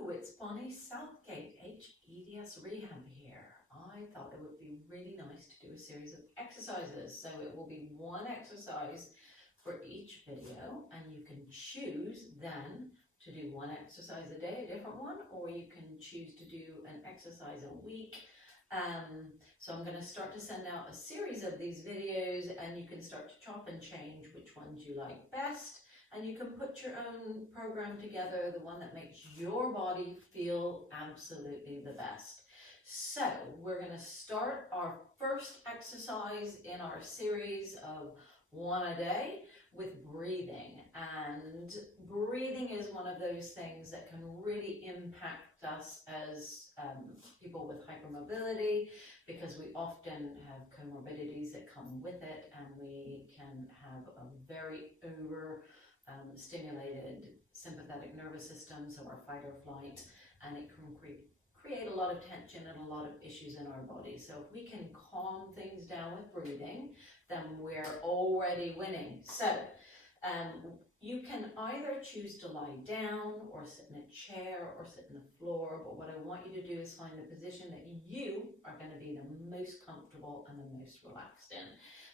Hello, it's Bonnie Southgate, hEDS Rehab here. I thought it would be really nice to do a series of exercises. So it will be one exercise for each video, and you can choose then to do one exercise a day, a different one, or you can choose to do an exercise a week. So I'm going to start to send out a series of these videos, and you can start to chop and change which ones you like best. And you can put your own program together, the one that makes your body feel absolutely the best. So we're going to start our first exercise in our series of one a day with breathing. And breathing is one of those things that can really impact us as people with hypermobility, because we often have comorbidities that come with it, and we can have a very stimulated sympathetic nervous system, so our fight or flight, and it can create a lot of tension and a lot of issues in our body. So if we can calm things down with breathing, then we're already winning. So you can either choose to lie down or sit in a chair or sit in the floor, but what I want you to do is find the position that you are going to be the most comfortable and the most relaxed in.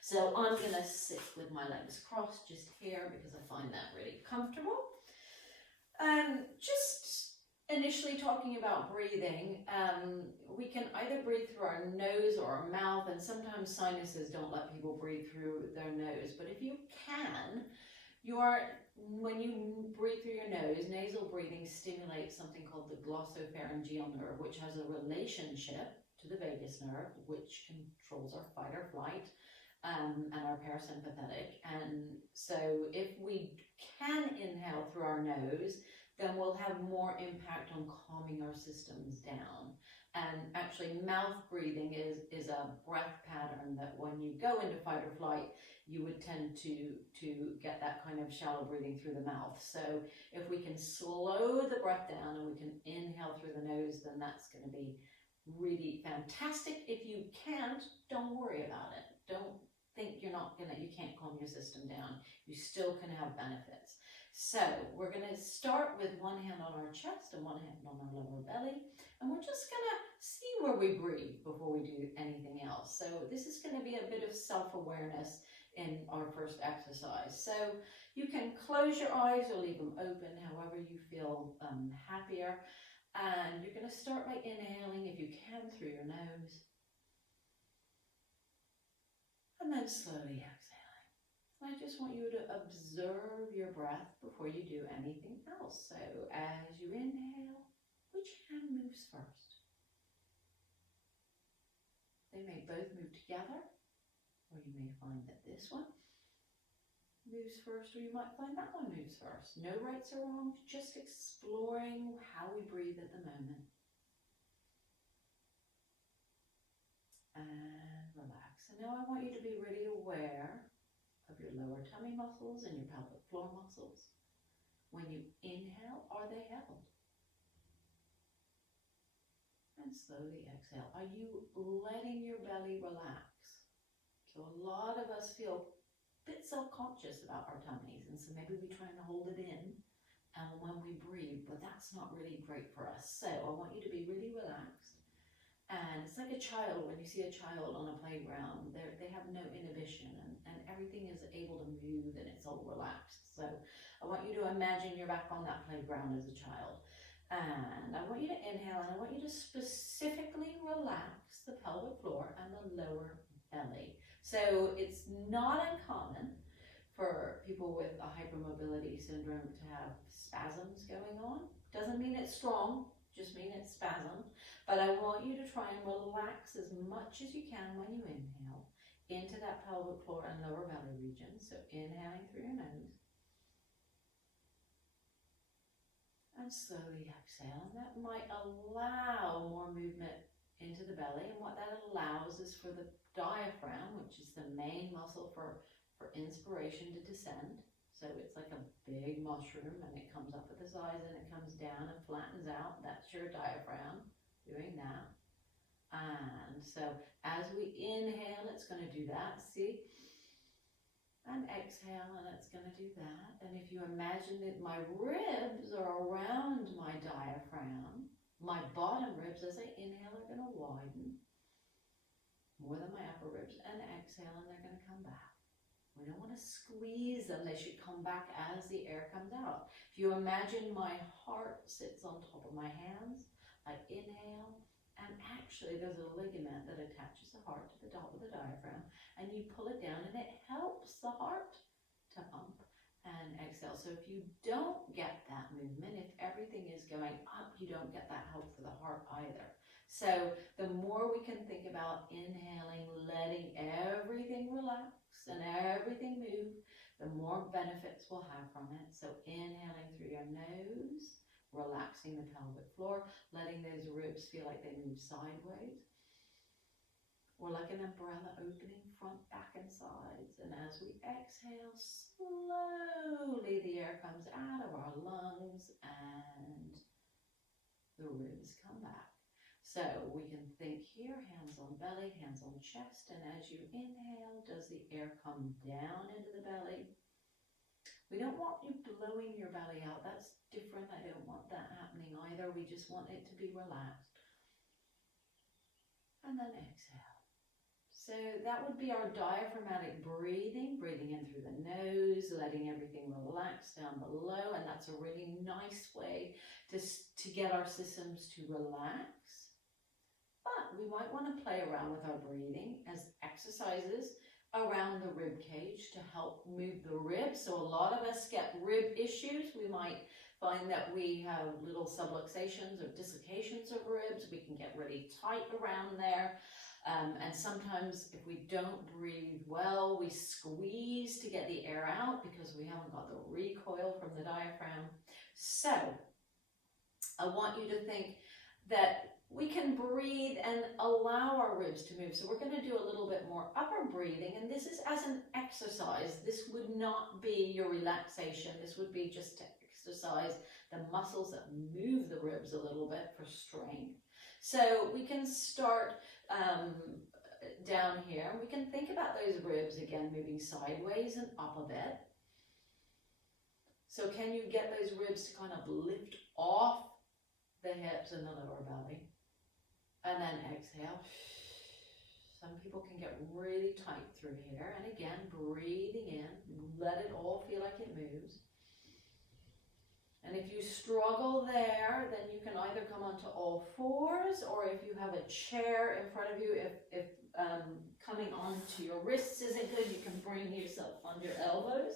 So I'm going to sit with my legs crossed just here because I find that really comfortable. Just initially talking about breathing, we can either breathe through our nose or our mouth, and sometimes sinuses don't let people breathe through their nose. But if you can, when you breathe through your nose, nasal breathing stimulates something called the glossopharyngeal nerve, which has a relationship to the vagus nerve, which controls our fight or flight. And our parasympathetic. And so if we can inhale through our nose, then we'll have more impact on calming our systems down. And actually mouth breathing is a breath pattern that when you go into fight or flight, you would tend to get that kind of shallow breathing through the mouth. So if we can slow the breath down and we can inhale through the nose, then that's going to be really fantastic. If you can't, don't worry about it. Don't think you can't calm your system down. You still can have benefits. So we're going to start with one hand on our chest and one hand on our lower belly, and we're just going to see where we breathe before we do anything else. So this is going to be a bit of self-awareness in our first exercise. So you can close your eyes or leave them open, however you feel happier. And you're going to start by inhaling, if you can, through your nose. And then slowly exhaling. I just want you to observe your breath before you do anything else. So as you inhale, which hand moves first? They may both move together, or you may find that this one moves first, or you might find that one moves first. No rights or wrongs, just exploring how we breathe at the moment. And relax. And now I want you to be really aware of your lower tummy muscles and your pelvic floor muscles. When you inhale, are they held? And slowly exhale. Are you letting your belly relax? So a lot of us feel a bit self-conscious about our tummies, and so maybe we try and hold it in when we breathe, but that's not really great for us. So I want you to be really relaxed. And it's like a child. When you see a child on a playground, they have no inhibition, and everything is able to move, and it's all relaxed. So I want you to imagine you're back on that playground as a child. And I want you to inhale, and I want you to specifically relax the pelvic floor and the lower belly. So it's not uncommon for people with a hypermobility syndrome to have spasms going on. Doesn't mean it's strong, just mean it's spasm. But I want you to try and relax as much as you can when you inhale into that pelvic floor and lower belly region. So inhaling through your nose. And slowly exhale. And that might allow more movement into the belly. And what that allows is for the diaphragm, which is the main muscle for inspiration, to descend. So it's like a big mushroom, and it comes up at the sides and it comes down and flattens out. That's your diaphragm doing that. And so as we inhale, it's going to do that. See? And exhale, and it's going to do that. And if you imagine that my ribs are around my diaphragm, diaphragm, my bottom ribs as I inhale are going to widen more than my upper ribs, and exhale and they're going to come back. We don't want to squeeze them, they should come back as the air comes out. If you imagine my heart sits on top of my hands, I inhale, and actually there's a ligament that attaches the heart to the top of the diaphragm, and you pull it down and it helps the heart to pump and exhale. So if you don't get that movement, if everything is going up, you don't get that help for the heart either. So the more we can think about inhaling, letting everything relax and everything move, the more benefits we'll have from it. So inhaling through your nose, relaxing the pelvic floor, letting those ribs feel like they move sideways. Or like an umbrella opening front, back and sides. And as we exhale, slowly the air comes out of our lungs and the ribs come back. So we can think here, hands on belly, hands on chest, and as you inhale, does the air come down into the belly? We don't want you blowing your belly out, that's different, I don't want that happening either, we just want it to be relaxed. And then exhale. So that would be our diaphragmatic breathing, breathing in through the nose, letting everything relax down below, and that's a really nice way to get our systems to relax. But we might want to play around with our breathing as exercises around the rib cage to help move the ribs. So a lot of us get rib issues. We might find that we have little subluxations or dislocations of ribs. We can get really tight around there. And sometimes if we don't breathe well, we squeeze to get the air out because we haven't got the recoil from the diaphragm. So I want you to think that we can breathe and allow our ribs to move. So we're going to do a little bit more upper breathing, and this is as an exercise. This would not be your relaxation. This would be just to exercise the muscles that move the ribs a little bit for strength. So we can start down here. We can think about those ribs again moving sideways and up a bit. So can you get those ribs to kind of lift off the hips and the lower belly? And then exhale. Some people can get really tight through here. And again, breathing in, let it all feel like it moves. And if you struggle there, then you can either come onto all fours, or if you have a chair in front of you, if coming onto your wrists isn't good, you can bring yourself on your elbows.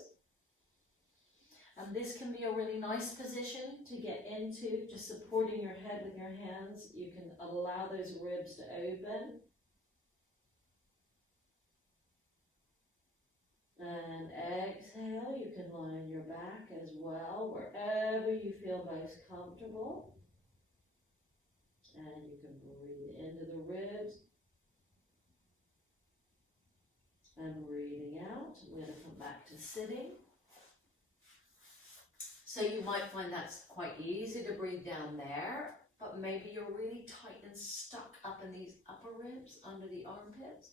And this can be a really nice position to get into, just supporting your head with your hands. You can allow those ribs to open. And exhale, you can lie on your back as well, wherever you feel most comfortable. And you can breathe into the ribs. And breathing out. We're going to come back to sitting. So you might find that's quite easy to breathe down there, but maybe you're really tight and stuck up in these upper ribs under the armpits.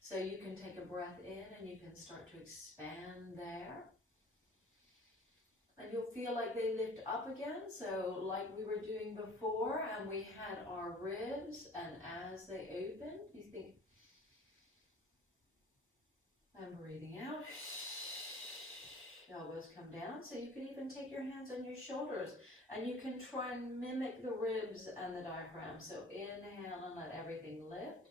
So you can take a breath in and you can start to expand there. And you'll feel like they lift up again, so like we were doing before, and we had our ribs, and as they open, you think, and breathing out. Elbows come down, so you can even take your hands on your shoulders and you can try and mimic the ribs and the diaphragm. So inhale and let everything lift.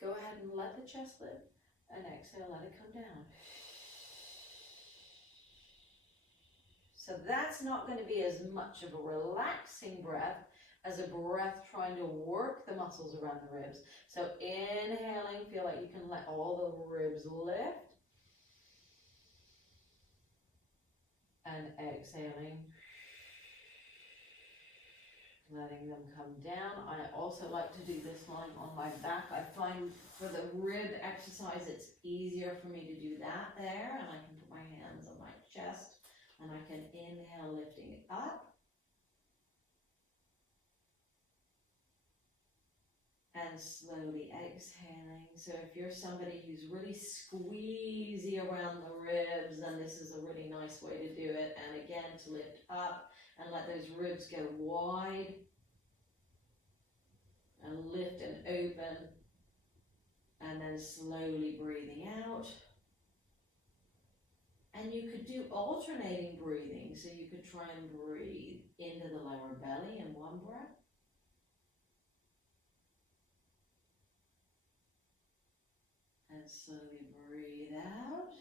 Go ahead and let the chest lift, and exhale, let it come down. So that's not going to be as much of a relaxing breath as a breath trying to work the muscles around the ribs. So inhaling, feel like you can let all the ribs lift. And exhaling, letting them come down. I also like to do this lying on my back. I find for the rib exercise, it's easier for me to do that there, and I can put my hands on my chest, and I can inhale, lifting it up. And slowly exhaling. So if you're somebody who's really squeezy around the ribs, then this is a really nice way to do it. And again, to lift up and let those ribs go wide and lift and open, and then slowly breathing out. And you could do alternating breathing, so you could try and breathe into the lower belly in one breath, and slowly breathe out.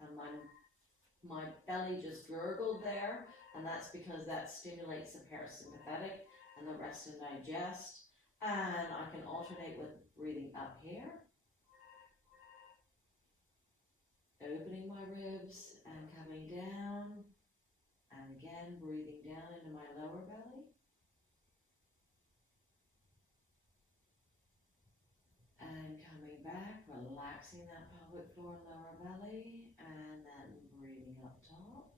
And my belly just gurgled there, and that's because that stimulates the parasympathetic and the rest and digest. And I can alternate with breathing up here, opening my ribs and coming down, and again breathing down into my lower belly, and coming back, relaxing that pelvic floor and lower belly, and then breathing up top.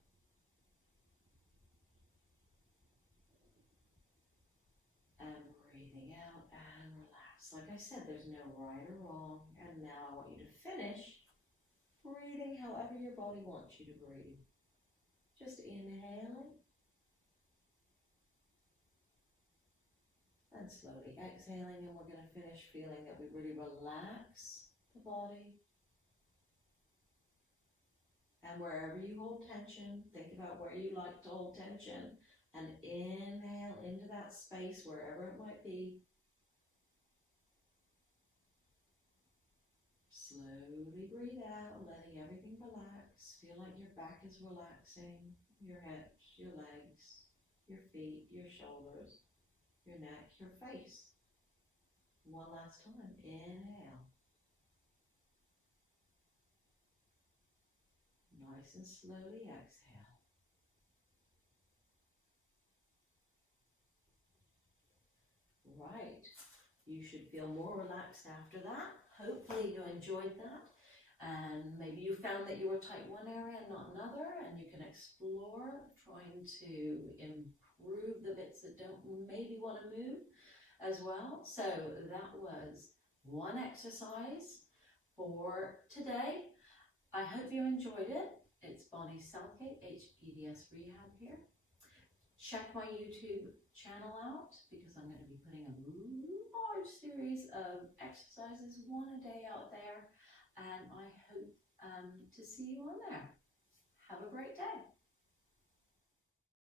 And breathing out and relax. Like I said, there's no right or wrong. And now I want you to finish breathing however your body wants you to breathe. Just inhaling. And slowly exhaling, and we're going to finish feeling that we really relax the body. And wherever you hold tension, think about where you like to hold tension, and inhale into that space wherever it might be. Slowly breathe out, letting everything relax. Feel like your back is relaxing, your hips, your legs, your feet, your shoulders, your neck, your face. One last time, inhale. Nice and slowly exhale. Right, you should feel more relaxed after that. Hopefully you enjoyed that, and maybe you found that you were tight one area and not another, and you can explore trying to improve the bits that don't maybe want to move as well. So that was one exercise for today. I hope you enjoyed it. It's Bonnie Southgate, hEDS Rehab here. Check my YouTube channel out, because I'm going to be putting a large series of exercises, one a day out there, and I hope to see you on there. Have a great day.